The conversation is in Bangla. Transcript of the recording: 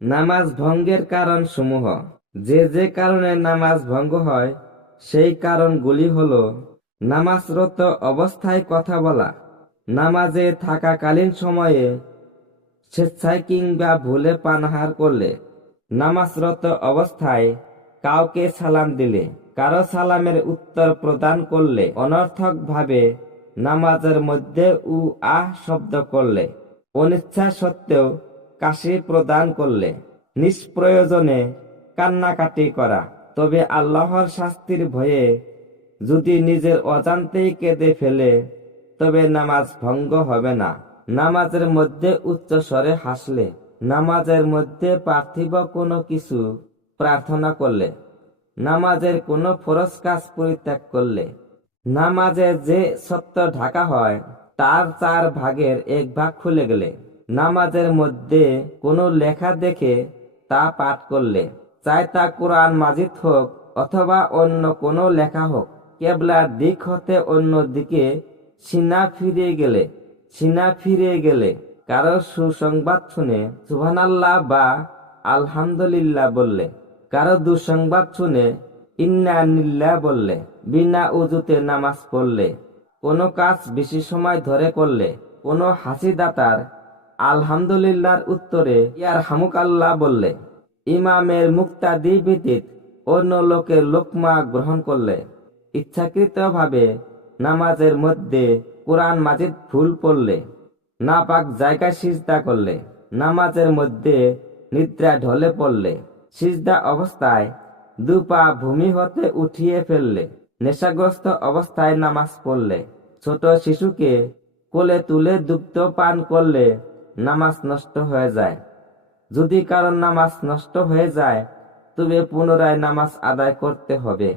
নামাজ ভঙ্গের কারণ সমূহ। যে যে কারণে নামাজ ভঙ্গ হয় সেই কারণগুলি হলো: নামাজরত অবস্থায় কথা বলা, নামাজে থাকাকালীন সময়ে স্বেচ্ছায় কিংবা ভুলে পানাহার করলে, নামাজরত অবস্থায় কাউকে সালাম দিলে, কারো সালামের উত্তর প্রদান করলে, অনর্থক ভাবে নামাজের মধ্যে আহ শব্দ করলে, অনিচ্ছা সত্ত্বেও কাশি প্রদান করলে, নিষ্প্রয়োজনে কান্নাকাটি করা। তবে আল্লাহর শাস্তির ভয়ে যদি নিজের অজান্তেই কেঁদে ফেলে তবে নামাজ ভঙ্গ হবে না। নামাজের মধ্যে উচ্চ স্বরে হাসলে, নামাজের মধ্যে পার্থিব কোনো কিছু প্রার্থনা করলে, নামাজের কোনো ফরজ কাজ পরিত্যাগ করলে, নামাজে যে সত্য ঢাকা হয় তার 4/1 খুলে গেলে, নামাজের মধ্যে কোনো লেখা দেখে তা পাঠ করলে, চাই তা কোরআন মাজিদ হোক অথবা অন্য কোনো লেখা হোক, কেবলার দিক হতে অন্য দিকে সিনা ফিরে গেলে, কারো সুসংবাদ শুনে সুবহানাল্লাহ বা আলহামদুলিল্লাহ বললে, কারো দুঃসংবাদ শুনে ইন্না লিল্লাহ বললে, বিনা উজুতে নামাজ পড়লে, কোনো কাজ বেশি সময় ধরে করলে, কোনো হাসিদাতার আলহামদুলিল্লাহর উত্তরে ইয়ারহামুকাল্লাহ বললে, ইমামের মুক্তাদি ব্যতীত অন্য লোকের লোকমা গ্রহণ করলে, ইচ্ছাকৃতভাবে নামাজের মধ্যে কোরআন মাজিদ ভুল পড়লে, নাপাক জায়গায় সিজদা করলে, নামাজের মধ্যে নিদ্রা ঢলে পড়লে, সিজদা অবস্থায় দুপা ভূমি হতে উঠিয়ে ফেললে, নেশাগ্রস্ত অবস্থায় নামাজ পড়লে, ছোট শিশুকে কোলে তুলে দুগ্ধ পান করলে নামাজ নষ্ট হয়ে যায়। যদি কারণ নামাজ নষ্ট হয়ে যায় তবে পুনরায় নামাজ আদায় করতে হবে।